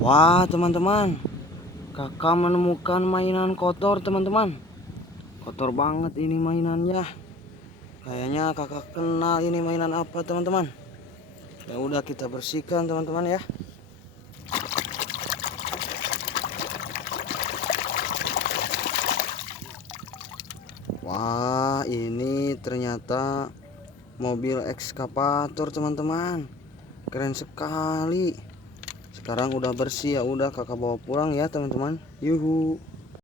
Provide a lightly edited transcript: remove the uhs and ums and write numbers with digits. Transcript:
Wah teman-teman, kakak menemukan mainan kotor teman-teman. Kotor banget ini mainannya. Kayaknya kakak kenal ini mainan apa teman-teman. Ya udah kita bersihkan teman-teman ya. Wah ini ternyata mobil ekskavator teman-teman. Keren sekali. Sekarang udah bersih, ya udah kakak bawa pulang ya teman-teman. Yuhu.